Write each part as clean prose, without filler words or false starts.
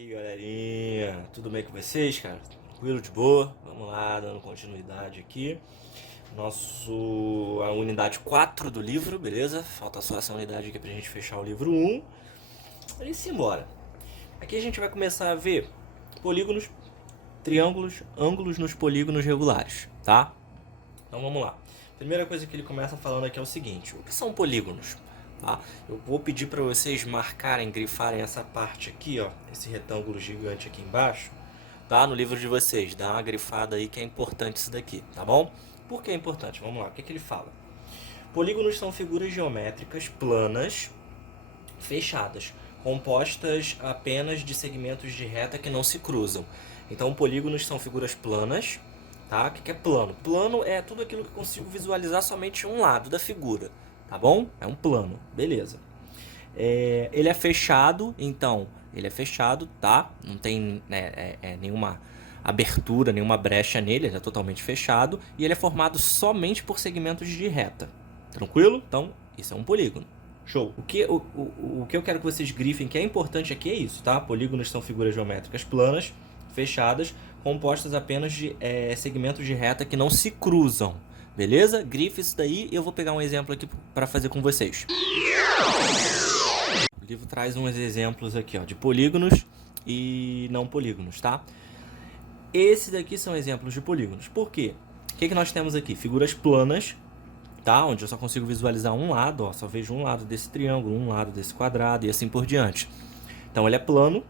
Aí, galerinha, tudo bem com vocês, cara? Tranquilo, de boa? Vamos lá, dando continuidade aqui. A unidade 4 do livro, beleza? Falta só essa unidade aqui pra gente fechar o livro 1 e simbora. Aqui a gente vai começar a ver polígonos, triângulos, ângulos nos polígonos regulares, tá? Então vamos lá. Primeira coisa que ele começa falando aqui é o seguinte: o que são polígonos? Tá? Eu vou pedir para vocês marcarem, grifarem essa parte aqui, ó, esse retângulo gigante aqui embaixo, tá? No livro de vocês, dá uma grifada aí que é importante isso daqui, tá bom? Por que é importante? Vamos lá, o que que ele fala? Polígonos são figuras geométricas planas, fechadas, compostas apenas de segmentos de reta que não se cruzam. Então, polígonos são figuras planas, tá? O que que é plano? Plano é tudo aquilo que eu consigo visualizar somente um lado da figura, tá bom? É um plano, beleza. Ele é fechado, então, ele é fechado, tá? Não tem nenhuma abertura, nenhuma brecha nele, ele é totalmente fechado. E ele é formado somente por segmentos de reta, tranquilo? Então, isso é um polígono. Show. O que eu quero que vocês grifem que é importante aqui é isso, tá? Polígonos são figuras geométricas planas, fechadas, compostas apenas de segmentos de reta que não se cruzam. Beleza? Grife isso daí e eu vou pegar um exemplo aqui para fazer com vocês. O livro traz uns exemplos aqui, ó, de polígonos e não polígonos, tá? Esses daqui são exemplos de polígonos. Por quê? O que nós temos aqui? Figuras planas, tá? Onde eu só consigo visualizar um lado, ó, só vejo um lado desse triângulo, um lado desse quadrado e assim por diante. Então ele é plano,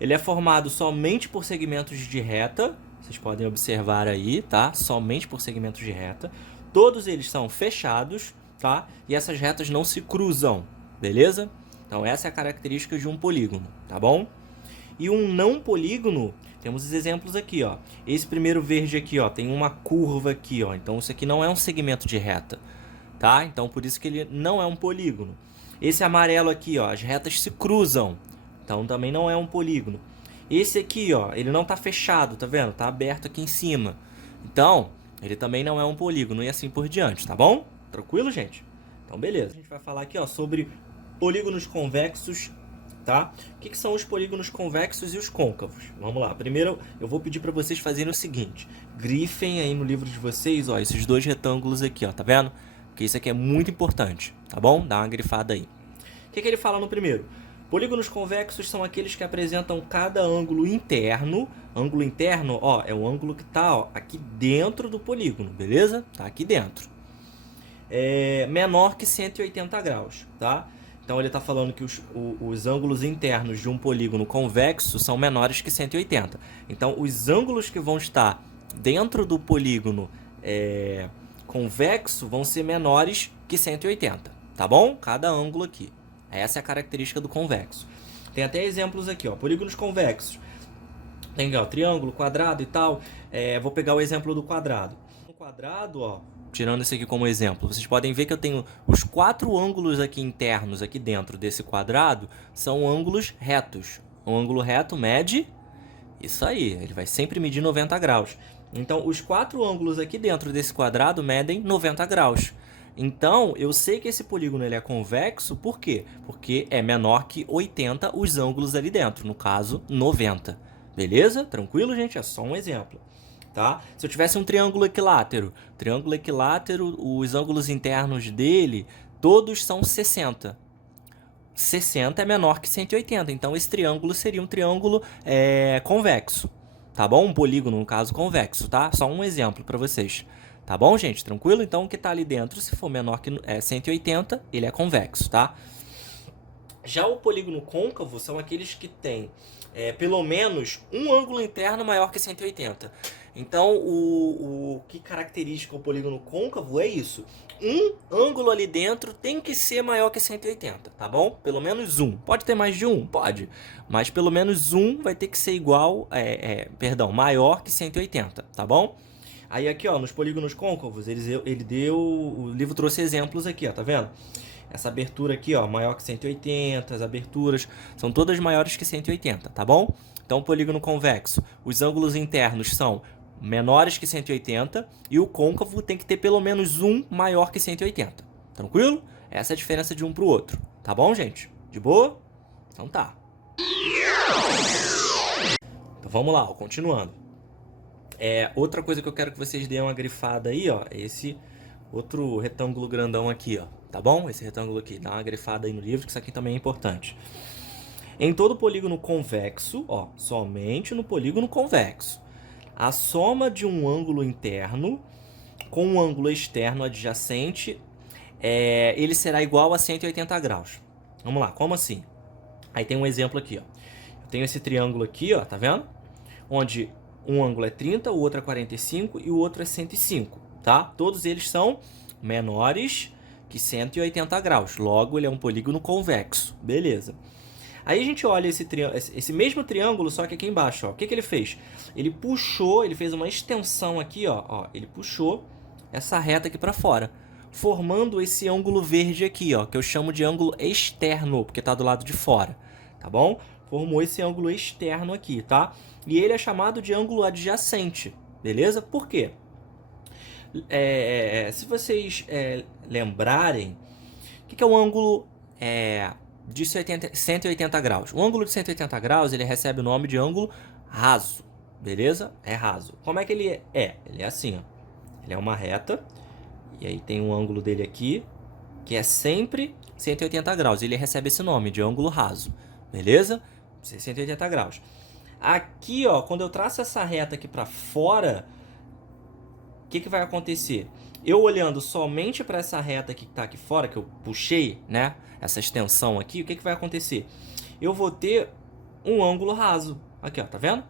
ele é formado somente por segmentos de reta. Vocês podem observar aí, tá? Somente por segmentos de reta. Todos eles são fechados, tá? E essas retas não se cruzam, beleza? Então essa é a característica de um polígono, tá bom? E um não polígono, temos os exemplos aqui, ó. Esse primeiro verde aqui, ó, tem uma curva aqui, ó. Então isso aqui não é um segmento de reta, tá? Então por isso que ele não é um polígono. Esse amarelo aqui, ó, as retas se cruzam. Então também não é um polígono. Esse aqui, ó, ele não tá fechado, tá vendo? Tá aberto aqui em cima. Então, ele também não é um polígono e assim por diante, tá bom? Tranquilo, gente? Então, beleza. A gente vai falar aqui, ó, sobre polígonos convexos, tá? O que são os polígonos convexos e os côncavos? Vamos lá. Primeiro, eu vou pedir para vocês fazerem o seguinte. Grifem aí no livro de vocês, ó, esses dois retângulos aqui, ó, tá vendo? Porque isso aqui é muito importante, tá bom? Dá uma grifada aí. O que ele fala no primeiro? Polígonos convexos são aqueles que apresentam cada ângulo interno. Ângulo interno, ó, é o ângulo que está, ó, aqui dentro do polígono, beleza? Tá aqui dentro. Menor que 180 graus, tá? Então ele está falando que os ângulos internos de um polígono convexo são menores que 180. Então os ângulos que vão estar dentro do polígono convexo vão ser menores que 180, tá bom? Cada ângulo aqui. Essa é a característica do convexo. Tem até exemplos aqui, ó, polígonos convexos. Tem, ó, triângulo, quadrado e tal. Vou pegar o exemplo do quadrado. No quadrado, ó, tirando esse aqui como exemplo, vocês podem ver que eu tenho os 4 ângulos aqui internos, aqui dentro desse quadrado, são ângulos retos. Um ângulo reto mede isso aí, ele vai sempre medir 90 graus. Então, os 4 ângulos aqui dentro desse quadrado medem 90 graus. Então, eu sei que esse polígono ele é convexo, por quê? Porque é menor que 80 os ângulos ali dentro, no caso, 90. Beleza? Tranquilo, gente? É só um exemplo, tá? Se eu tivesse um triângulo equilátero, os ângulos internos dele, todos são 60. 60 é menor que 180, então esse triângulo seria um triângulo convexo, tá bom? Um polígono, no caso, convexo, tá? Só um exemplo para vocês. Tá bom, gente? Tranquilo? Então, o que está ali dentro, se for menor que 180, ele é convexo, tá? Já o polígono côncavo são aqueles que têm pelo menos um ângulo interno maior que 180. Então, o que caracteriza o polígono côncavo é isso. Um ângulo ali dentro tem que ser maior que 180, tá bom? Pelo menos um. Pode ter mais de um? Pode. Mas pelo menos um vai ter que ser maior que 180, tá bom? Aí aqui, ó, nos polígonos côncavos, o livro trouxe exemplos aqui, ó, tá vendo? Essa abertura aqui, ó, maior que 180, as aberturas são todas maiores que 180, tá bom? Então, polígono convexo, os ângulos internos são menores que 180 e o côncavo tem que ter pelo menos um maior que 180, tranquilo? Essa é a diferença de um para o outro, tá bom, gente? De boa? Então tá. Então vamos lá, ó, continuando. Outra coisa que eu quero que vocês deem uma grifada aí, ó, é esse outro retângulo grandão aqui, ó, tá bom? Esse retângulo aqui, dá uma grifada aí no livro, que isso aqui também é importante. Em todo polígono convexo, ó, somente no polígono convexo, a soma de um ângulo interno com um ângulo externo adjacente, ele será igual a 180 graus. Vamos lá, como assim? Aí tem um exemplo aqui, ó. Eu tenho esse triângulo aqui, ó, tá vendo? Onde um ângulo é 30, o outro é 45 e o outro é 105, tá? Todos eles são menores que 180 graus. Logo, ele é um polígono convexo. Beleza. Aí a gente olha esse mesmo triângulo, só que aqui embaixo, ó. O que ele fez? Ele puxou, ele fez uma extensão aqui, ó. Ele puxou essa reta aqui para fora, formando esse ângulo verde aqui, ó, que eu chamo de ângulo externo, porque tá do lado de fora, tá bom? Formou esse ângulo externo aqui, tá? E ele é chamado de ângulo adjacente, beleza? Por quê? Se vocês lembrarem, o que é o ângulo de 180 graus? O ângulo de 180 graus, ele recebe o nome de ângulo raso, beleza? É raso. Como é que ele é? Ele é assim, ó. Ele é uma reta, e aí tem um ângulo dele aqui, que é sempre 180 graus. Ele recebe esse nome de ângulo raso, beleza? 180 graus. Aqui, ó, quando eu traço essa reta aqui para fora, o que vai acontecer? Eu olhando somente para essa reta aqui que está aqui fora, que eu puxei, né? Essa extensão aqui, o que vai acontecer? Eu vou ter um ângulo raso. Aqui, ó, tá vendo?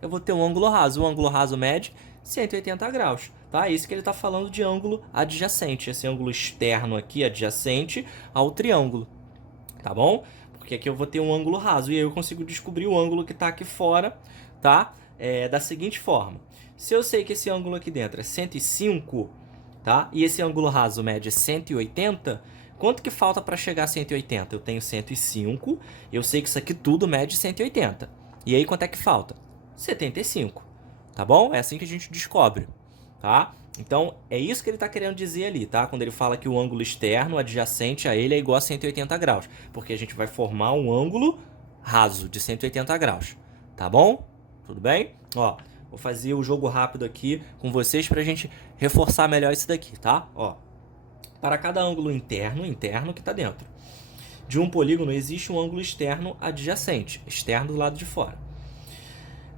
Eu vou ter um ângulo raso. O ângulo raso mede 180 graus, tá? Isso que ele está falando de ângulo adjacente. Esse ângulo externo aqui, adjacente ao triângulo, tá bom? Porque aqui eu vou ter um ângulo raso. E aí eu consigo descobrir o ângulo que está aqui fora, tá? Da seguinte forma. Se eu sei que esse ângulo aqui dentro é 105, tá? E esse ângulo raso mede 180, quanto que falta para chegar a 180? Eu tenho 105, eu sei que isso aqui tudo mede 180. E aí quanto é que falta? 75, tá bom? É assim que a gente descobre, tá? Então, é isso que ele está querendo dizer ali, tá? Quando ele fala que o ângulo externo adjacente a ele é igual a 180 graus. Porque a gente vai formar um ângulo raso de 180 graus, tá bom? Tudo bem? Ó, vou fazer o jogo rápido aqui com vocês para a gente reforçar melhor isso daqui, tá? Ó, para cada ângulo interno que está dentro de um polígono, existe um ângulo externo adjacente, externo do lado de fora.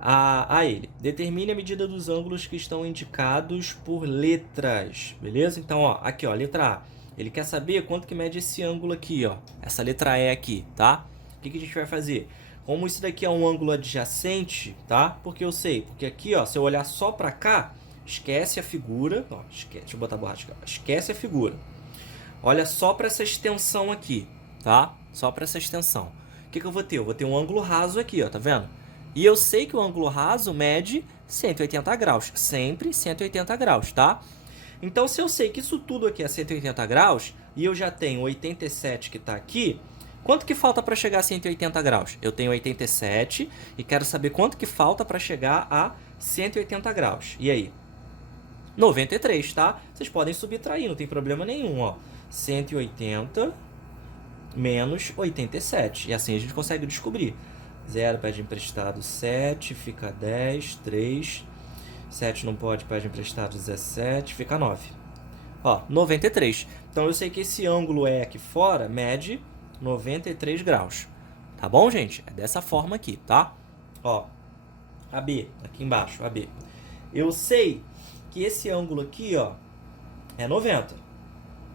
A ele, determine a medida dos ângulos que estão indicados por letras, beleza? Então, ó, aqui, ó, letra A. Ele quer saber quanto que mede esse ângulo aqui, ó, essa letra E aqui, tá? O que a gente vai fazer? Como isso daqui é um ângulo adjacente, tá? Porque eu sei, porque aqui, ó, se eu olhar só pra cá, esquece a figura, ó, deixa eu botar a borracha aqui, ó, esquece a figura. Olha só pra essa extensão aqui, tá? Só pra essa extensão. O que eu vou ter? Eu vou ter um ângulo raso aqui, ó, tá vendo? E eu sei que o ângulo raso mede 180 graus, sempre 180 graus, tá? Então, se eu sei que isso tudo aqui é 180 graus, e eu já tenho 87 que está aqui, quanto que falta para chegar a 180 graus? Eu tenho 87 e quero saber quanto que falta para chegar a 180 graus. E aí? 93, tá? Vocês podem subtrair, não tem problema nenhum, ó. 180 menos 87. E assim a gente consegue descobrir. 0 pede emprestado 7, fica 10, 3, 7 não pode, pede emprestado 17, fica 9. Ó, 93. Então eu sei que esse ângulo E aqui fora mede 93 graus. Tá bom, gente? É dessa forma aqui, tá? Ó, AB, aqui embaixo, AB. Eu sei que esse ângulo aqui, ó, é 90.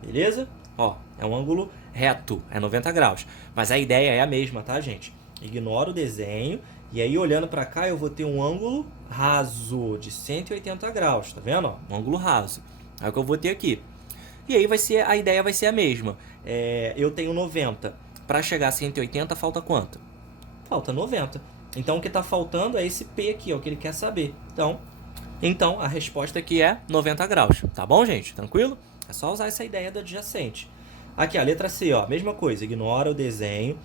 Beleza? Ó, é um ângulo reto, é 90 graus. Mas a ideia é a mesma, tá, gente? Ignora o desenho e aí olhando para cá eu vou ter um ângulo raso de 180 graus, tá vendo? Ó, um ângulo raso. É o que eu vou ter aqui. E aí a ideia vai ser a mesma. Eu tenho 90. Para chegar a 180 falta quanto? Falta 90. Então o que está faltando é esse P aqui, ó, que ele quer saber. Então a resposta aqui é 90 graus. Tá bom, gente? Tranquilo? É só usar essa ideia do adjacente. Aqui, a letra C, ó, mesma coisa. Ignora o desenho.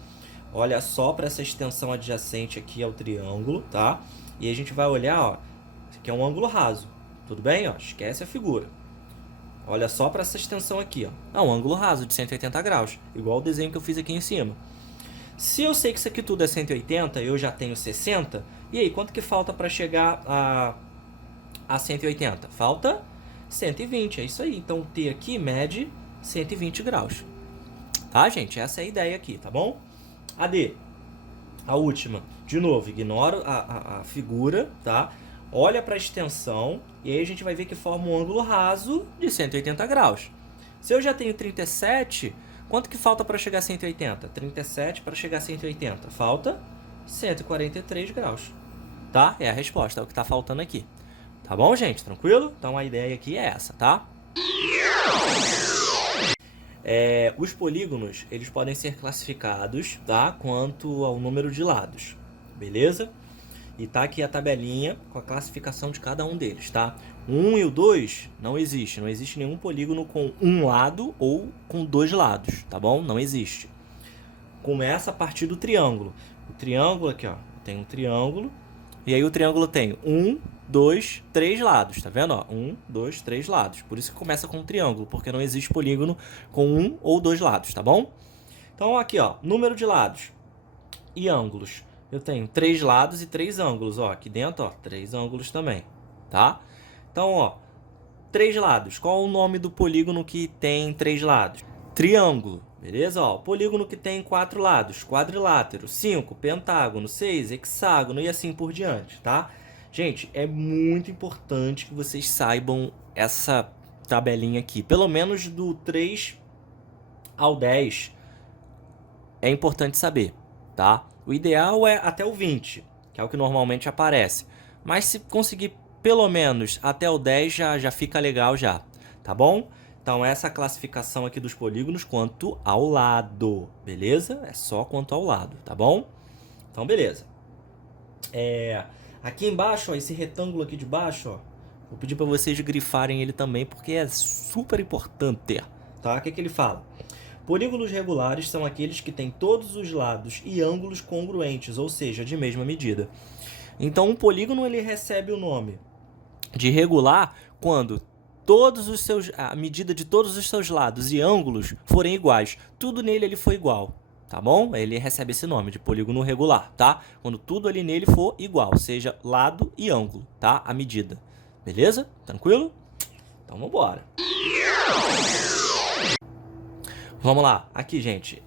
Olha só para essa extensão adjacente aqui ao triângulo, tá? E a gente vai olhar, ó, isso aqui é um ângulo raso, tudo bem? Ó, esquece a figura. Olha só para essa extensão aqui, ó. É um ângulo raso de 180 graus, igual o desenho que eu fiz aqui em cima. Se eu sei que isso aqui tudo é 180, eu já tenho 60, e aí, quanto que falta para chegar a 180? Falta 120, é isso aí. Então, o T aqui mede 120 graus. Tá, gente? Essa é a ideia aqui, tá bom? A D, a última. De novo, ignora a figura, tá? Olha para a extensão e aí a gente vai ver que forma um ângulo raso de 180 graus. Se eu já tenho 37, quanto que falta para chegar a 180? 37 para chegar a 180. Falta 143 graus. Tá? É a resposta, é o que está faltando aqui. Tá bom, gente? Tranquilo? Então a ideia aqui é essa, tá? Os polígonos, eles podem ser classificados, tá? Quanto ao número de lados. Beleza? E tá aqui a tabelinha com a classificação de cada um deles, tá? O 1 e o 2 não existe. Não existe nenhum polígono com um lado ou com dois lados, tá bom? Não existe. Começa a partir do triângulo. O triângulo aqui, ó. Tem um triângulo. E aí o triângulo tem 1, 2, 3 lados, tá vendo? Ó, 1, 2, 3 lados. Por isso que começa com um triângulo, porque não existe polígono com um ou dois lados, tá bom? Então aqui, ó, número de lados e ângulos. Eu tenho 3 lados e 3 ângulos, ó. Aqui dentro, ó, 3 ângulos também, tá? Então, ó, 3 lados. Qual o nome do polígono que tem 3 lados? Triângulo, beleza? Ó, polígono que tem 4 lados, quadrilátero, 5, pentágono, 6, hexágono e assim por diante, tá? Gente, é muito importante que vocês saibam essa tabelinha aqui. Pelo menos do 3 ao 10 é importante saber, tá? O ideal é até o 20, que é o que normalmente aparece. Mas se conseguir pelo menos até o 10 já fica legal já, tá bom? Então essa classificação aqui dos polígonos quanto ao lado, beleza? É só quanto ao lado, tá bom? Então beleza. Aqui embaixo, ó, esse retângulo aqui de baixo, ó, vou pedir para vocês grifarem ele também, porque é super importante, tá? O que ele fala? Polígonos regulares são aqueles que têm todos os lados e ângulos congruentes, ou seja, de mesma medida. Então, um polígono ele recebe o nome de regular quando a medida de todos os seus lados e ângulos forem iguais. Tudo nele ele for igual, tá bom? Ele recebe esse nome de polígono regular, tá? Quando tudo ali nele for igual, seja lado e ângulo, tá? A medida. Beleza? Tranquilo? Então, vamos embora. Vamos lá. Aqui, gente,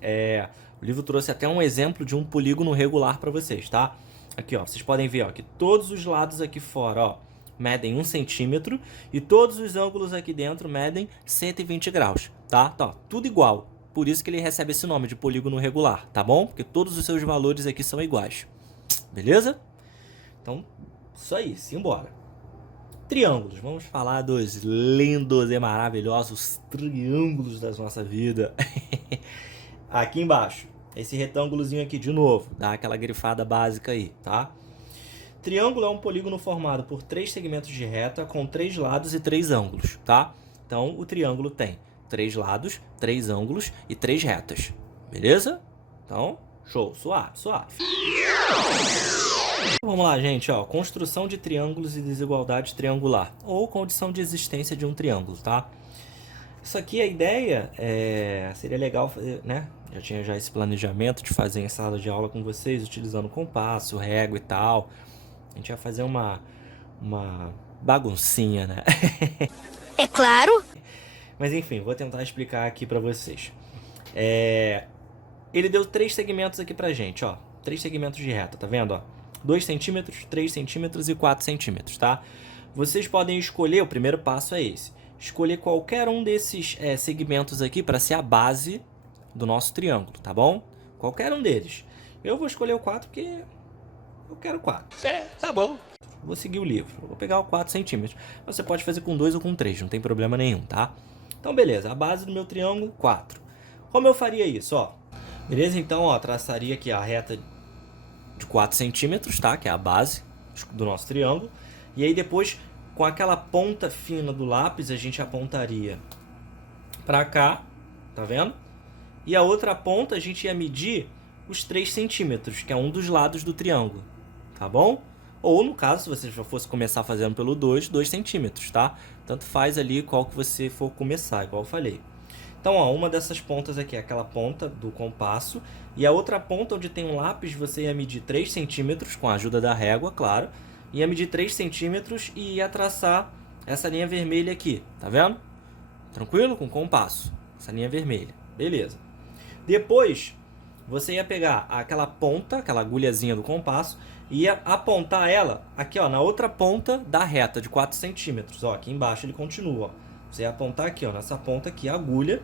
o livro trouxe até um exemplo de um polígono regular para vocês, tá? Aqui, ó, vocês podem ver, ó, que todos os lados aqui fora, ó, medem 1 centímetro e todos os ângulos aqui dentro medem 120 graus, tá? Tá, ó, tudo igual. Por isso que ele recebe esse nome de polígono regular, tá bom? Porque todos os seus valores aqui são iguais. Beleza? Então, isso aí, simbora. Triângulos. Vamos falar dos lindos e maravilhosos triângulos da nossa vida. Aqui embaixo, esse retângulozinho aqui de novo, dá aquela grifada básica aí, tá? Triângulo é um polígono formado por 3 segmentos de reta com 3 lados e 3 ângulos, tá? Então, o triângulo tem 3 lados, 3 ângulos e 3 retas, beleza? Então, show, suave, suave. Vamos lá, gente, ó, construção de triângulos e desigualdade triangular, ou condição de existência de um triângulo, tá? Isso aqui, a ideia seria legal fazer, né? Já tinha esse planejamento de fazer em sala de aula com vocês, utilizando compasso, régua e tal. A gente ia fazer uma baguncinha, né? É claro. Mas enfim, vou tentar explicar aqui pra vocês. Ele deu 3 segmentos aqui pra gente, ó. 3 segmentos de reta, tá vendo, ó? 2 centímetros, 3 centímetros e 4 centímetros, tá? Vocês podem escolher, o primeiro passo é esse. Escolher qualquer um desses segmentos aqui para ser a base do nosso triângulo, tá bom? Qualquer um deles. Eu vou escolher o 4 porque eu quero 4. Tá bom. Vou seguir o livro. Eu vou pegar o 4 centímetros. Você pode fazer com 2 ou com 3, não tem problema nenhum, tá? Então, beleza. A base do meu triângulo, 4. Como eu faria isso, ó? Beleza? Então, ó, traçaria aqui a reta de 4 centímetros, tá? Que é a base do nosso triângulo. E aí depois, com aquela ponta fina do lápis, a gente apontaria pra cá, tá vendo? E a outra ponta a gente ia medir os 3 centímetros, que é um dos lados do triângulo, tá bom? Ou no caso, se você já fosse começar fazendo pelo 2 centímetros, tá? Tanto faz ali qual que você for começar, igual eu falei. Então, ó, uma dessas pontas aqui é aquela ponta do compasso, e a outra ponta onde tem um lápis, você ia medir 3 centímetros, com a ajuda da régua, claro, ia medir 3 centímetros e ia traçar essa linha vermelha aqui, tá vendo? Tranquilo? Com compasso, essa linha vermelha, beleza. Depois, você ia pegar aquela ponta, aquela agulhazinha do compasso, e ia apontar ela aqui, ó, na outra ponta da reta de 4 centímetros. Ó, aqui embaixo ele continua. Ó. Você ia apontar aqui, ó, nessa ponta aqui, a agulha.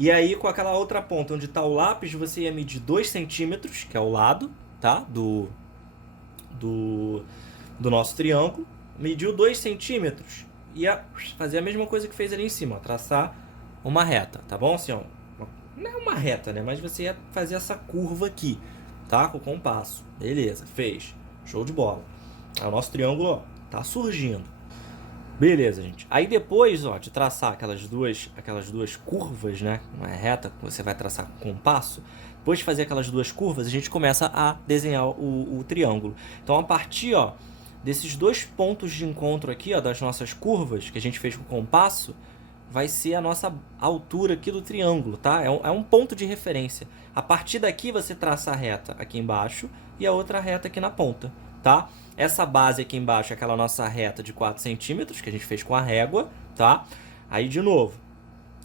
E aí, com aquela outra ponta onde está o lápis, você ia medir 2 centímetros, que é o lado, tá? Do nosso triângulo. Mediu 2 centímetros, ia fazer a mesma coisa que fez ali em cima, ó, traçar uma reta, tá bom? Assim, ó, não é uma reta, né? Mas você ia fazer essa curva aqui, tá? Com o compasso. Beleza, fez. Show de bola. Aí o nosso triângulo, ó, tá surgindo. Beleza, gente. Aí depois, ó, de traçar aquelas duas curvas, né? Uma reta que você vai traçar com o compasso. Depois de fazer aquelas duas curvas, a gente começa a desenhar o triângulo. Então, a partir, ó, desses 2 pontos de encontro aqui, ó, das nossas curvas, que a gente fez com o compasso, vai ser a nossa altura aqui do triângulo, tá? É um ponto de referência. A partir daqui você traça a reta aqui embaixo e a outra reta aqui na ponta, tá? Essa base aqui embaixo é aquela nossa reta de 4 centímetros que a gente fez com a régua, tá? Aí, de novo,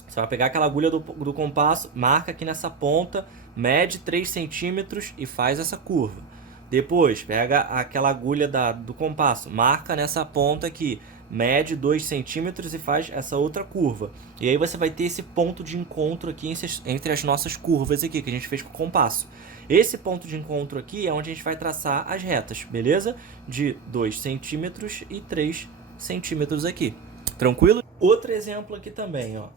você vai pegar aquela agulha do compasso, marca aqui nessa ponta, mede 3 centímetros e faz essa curva. Depois, pega aquela agulha do compasso, marca nessa ponta aqui, mede 2 centímetros e faz essa outra curva. E aí você vai ter esse ponto de encontro aqui entre as nossas curvas aqui, que a gente fez com o compasso. Esse ponto de encontro aqui é onde a gente vai traçar as retas, beleza? De 2 centímetros e 3 centímetros aqui. Tranquilo? Outro exemplo aqui também, ó.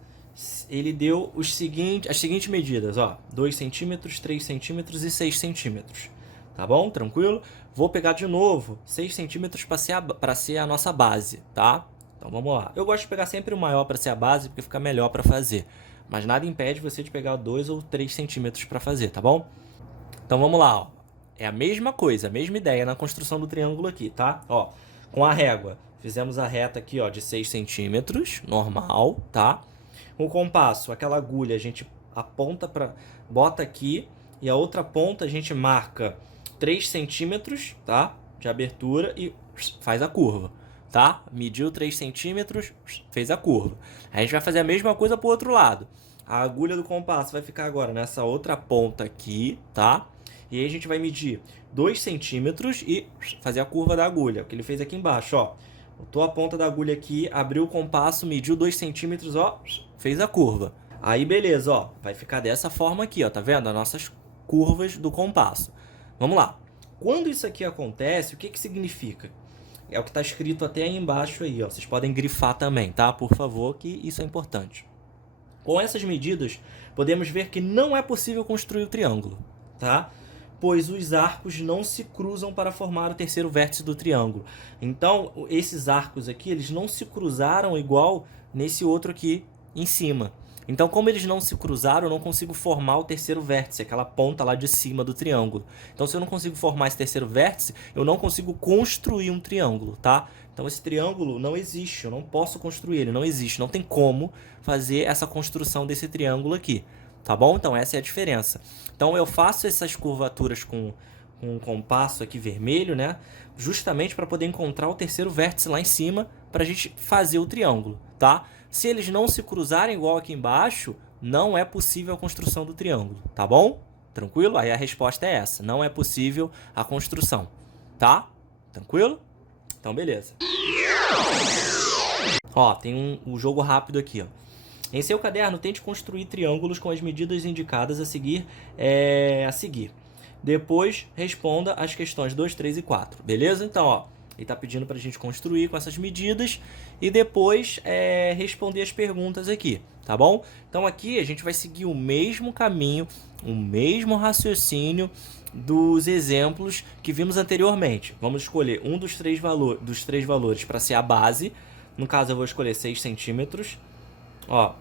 Ele deu as seguintes medidas, ó. 2 centímetros, 3 centímetros e 6 centímetros. Tá bom? Tranquilo? Vou pegar de novo 6 centímetros para ser a nossa base, tá? Então vamos lá. Eu gosto de pegar sempre o maior para ser a base, porque fica melhor para fazer. Mas nada impede você de pegar 2 ou 3 centímetros para fazer, tá bom? Então vamos lá, ó. É a mesma coisa, a mesma ideia na construção do triângulo aqui, tá? Ó, com a régua, fizemos a reta aqui, ó, de 6 centímetros, normal, tá? Com o compasso, aquela agulha, a gente aponta bota aqui, e a outra ponta a gente marca 3 centímetros, tá? De abertura e faz a curva, tá? Mediu 3 centímetros, fez a curva. Aí a gente vai fazer a mesma coisa pro outro lado. A agulha do compasso vai ficar agora nessa outra ponta aqui, tá? E aí a gente vai medir 2 centímetros e fazer a curva da agulha, o que ele fez aqui embaixo, ó. Botou a ponta da agulha aqui, abriu o compasso, mediu 2 centímetros, ó, fez a curva. Aí beleza, ó, vai ficar dessa forma aqui, ó, tá vendo? As nossas curvas do compasso. Vamos lá. Quando isso aqui acontece, o que que significa? É o que está escrito até aí embaixo aí, ó. Vocês podem grifar também, tá? Por favor, que isso é importante. Com essas medidas, podemos ver que não é possível construir o triângulo, tá? Pois os arcos não se cruzam para formar o terceiro vértice do triângulo. Então, esses arcos aqui, eles não se cruzaram igual nesse outro aqui em cima. Então, como eles não se cruzaram, eu não consigo formar o terceiro vértice, aquela ponta lá de cima do triângulo. Então, se eu não consigo formar esse terceiro vértice, eu não consigo construir um triângulo, tá? Então, esse triângulo não existe, eu não posso construir ele, não existe, não tem como fazer essa construção desse triângulo aqui, tá bom? Então, essa é a diferença. Então, eu faço essas curvaturas com um compasso aqui vermelho, né? Justamente para poder encontrar o terceiro vértice lá em cima, para a gente fazer o triângulo, tá? Se eles não se cruzarem igual aqui embaixo, não é possível a construção do triângulo, tá bom? Tranquilo? Aí a resposta é essa, não é possível a construção, tá? Tranquilo? Então, beleza. Ó, tem um jogo rápido aqui, ó. Em seu caderno, tente construir triângulos com as medidas indicadas a seguir. Depois, responda as questões 2, 3 e 4, beleza? Então, ó, ele está pedindo para a gente construir com essas medidas e depois responder as perguntas aqui, tá bom? Então, aqui a gente vai seguir o mesmo caminho, o mesmo raciocínio dos exemplos que vimos anteriormente. Vamos escolher um dos três valores para ser a base. No caso, eu vou escolher 6 centímetros. Ó,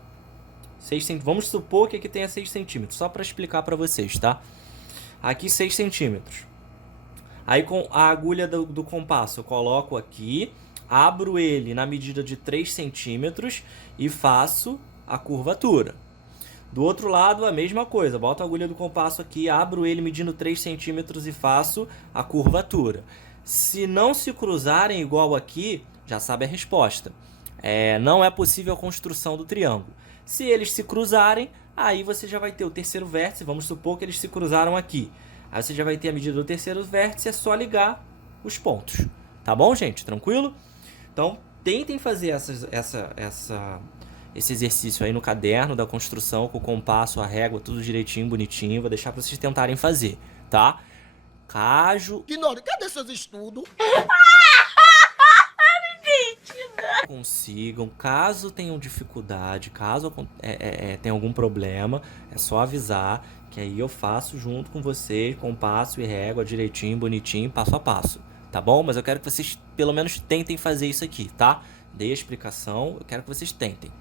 6 centímetros. Vamos supor que aqui tenha 6 centímetros, só para explicar para vocês, tá? Aqui 6 centímetros. Aí com a agulha do compasso eu coloco aqui, abro ele na medida de 3 centímetros e faço a curvatura. Do outro lado, a mesma coisa. Boto a agulha do compasso aqui, abro ele medindo 3 centímetros e faço a curvatura. Se não se cruzarem igual aqui, já sabe a resposta. Não é possível a construção do triângulo. Se eles se cruzarem, aí você já vai ter o terceiro vértice. Vamos supor que eles se cruzaram aqui. Aí você já vai ter a medida do terceiro vértice, é só ligar os pontos. Tá bom, gente? Tranquilo? Então, tentem fazer esse exercício aí no caderno da construção, com o compasso, a régua, tudo direitinho, bonitinho. Vou deixar para vocês tentarem fazer, tá? Ignore, cadê seus estudos? Consigam, caso tenham dificuldade, caso tenha algum problema, é só avisar que aí eu faço junto com vocês, compasso e régua direitinho, bonitinho, passo a passo, tá bom? Mas eu quero que vocês pelo menos tentem fazer isso aqui, tá? Dei a explicação, eu quero que vocês tentem,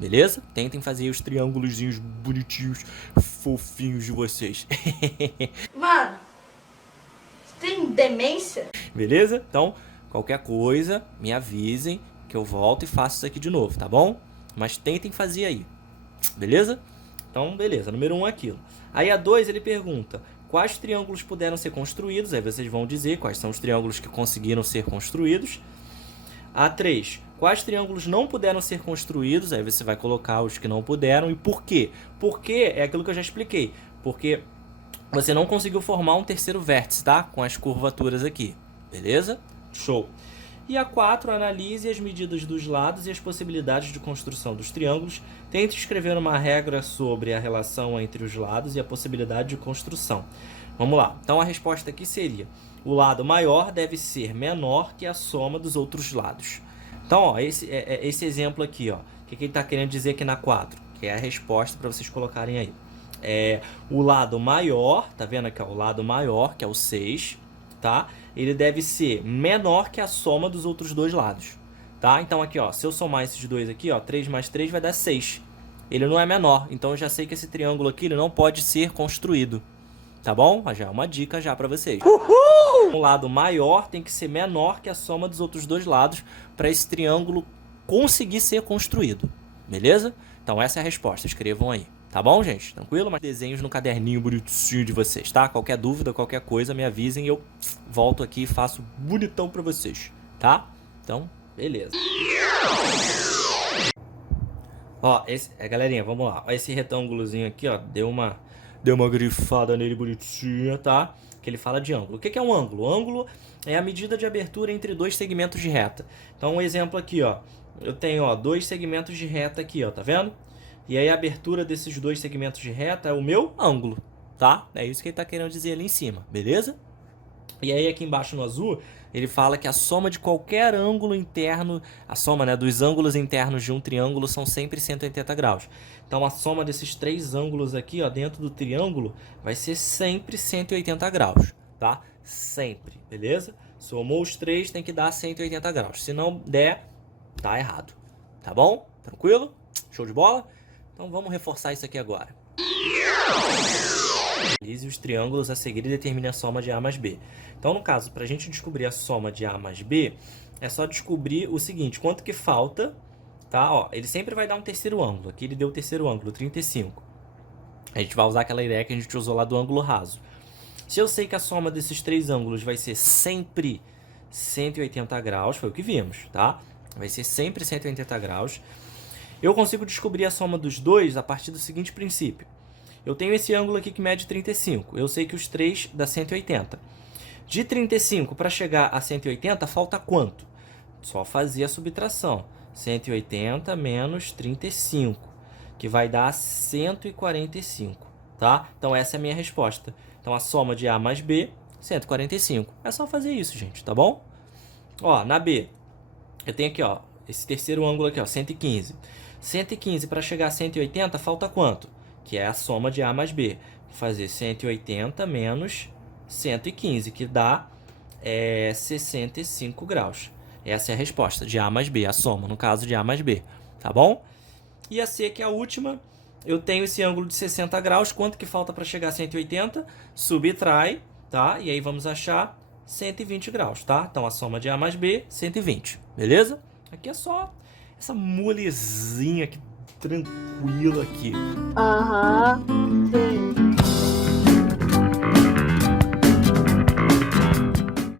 beleza? Tentem fazer os triângulozinhos bonitinhos, fofinhos de vocês. Mano, você tem demência? Beleza? Então, qualquer coisa, me avisem que eu volto e faço isso aqui de novo, tá bom? Mas tentem fazer aí, beleza? Então, beleza, número 1 é aquilo. Aí a 2 ele pergunta, quais triângulos puderam ser construídos? Aí vocês vão dizer quais são os triângulos que conseguiram ser construídos. A 3, quais triângulos não puderam ser construídos? Aí você vai colocar os que não puderam e por quê? Porque é aquilo que eu já expliquei, porque você não conseguiu formar um terceiro vértice, tá? Com as curvaturas aqui, beleza? Show! E a 4, analise as medidas dos lados e as possibilidades de construção dos triângulos. Tente escrever uma regra sobre a relação entre os lados e a possibilidade de construção. Vamos lá. Então a resposta aqui seria: o lado maior deve ser menor que a soma dos outros lados. Então, ó, esse exemplo aqui, ó, o que ele está querendo dizer aqui na 4? Que é a resposta para vocês colocarem aí. O lado maior, tá vendo aqui, ó, o lado maior, que é o 6, tá? Ele deve ser menor que a soma dos outros dois lados, tá? Então aqui, ó, se eu somar esses dois aqui, ó, 3 mais 3 vai dar 6. Ele não é menor, então eu já sei que esse triângulo aqui ele não pode ser construído, tá bom? Já é uma dica já pra vocês. O lado maior tem que ser menor que a soma dos outros dois lados para esse triângulo conseguir ser construído, beleza? Então essa é a resposta, escrevam aí. Tá bom, gente? Tranquilo? Mas desenhos no caderninho bonitinho de vocês, tá? Qualquer dúvida, qualquer coisa, me avisem e eu volto aqui e faço bonitão pra vocês, tá? Então, beleza. Ó, galerinha, vamos lá. Ó, esse retângulozinho aqui, ó, deu uma grifada nele bonitinha, tá? Que ele fala de ângulo. O que é um ângulo? O ângulo é a medida de abertura entre dois segmentos de reta. Então, um exemplo aqui, ó. Eu tenho, ó, dois segmentos de reta aqui, ó, tá vendo? E aí a abertura desses dois segmentos de reta é o meu ângulo, tá? É isso que ele tá querendo dizer ali em cima, beleza? E aí aqui embaixo no azul, ele fala que a soma de qualquer ângulo interno, a soma, né, dos ângulos internos de um triângulo são sempre 180 graus. Então a soma desses três ângulos aqui, ó, dentro do triângulo vai ser sempre 180 graus, tá? Sempre, beleza? Somou os três, tem que dar 180 graus. Se não der, tá errado, tá bom? Tranquilo? Show de bola? Então vamos reforçar isso aqui agora. Analise os triângulos a seguir e determine a soma de A mais B. Então, no caso, para a gente descobrir a soma de A mais B, é só descobrir o seguinte, quanto que falta, tá? Ó, ele sempre vai dar um terceiro ângulo. Aqui ele deu o terceiro ângulo, 35. A gente vai usar aquela ideia que a gente usou lá do ângulo raso. Se eu sei que a soma desses três ângulos vai ser sempre 180 graus, foi o que vimos, tá? Vai ser sempre 180 graus. Eu consigo descobrir a soma dos dois a partir do seguinte princípio. Eu tenho esse ângulo aqui que mede 35. Eu sei que os três dá 180. De 35 para chegar a 180, falta quanto? Só fazer a subtração. 180 menos 35, que vai dar 145, tá? Então essa é a minha resposta. Então a soma de A mais B, 145. É só fazer isso, gente, tá bom? Ó, na B, eu tenho aqui, ó, esse terceiro ângulo aqui, ó, 115. 115 para chegar a 180, falta quanto? Que é a soma de A mais B. Vou fazer 180 menos 115, que dá 65 graus. Essa é a resposta de A mais B, a soma, no caso de A mais B, tá bom? E a C, que é a última, eu tenho esse ângulo de 60 graus, quanto que falta para chegar a 180? Subtrai, tá? E aí vamos achar 120 graus, tá? Então a soma de A mais B, 120, beleza? Aqui é só essa molezinha aqui tranquilo aqui. Aham.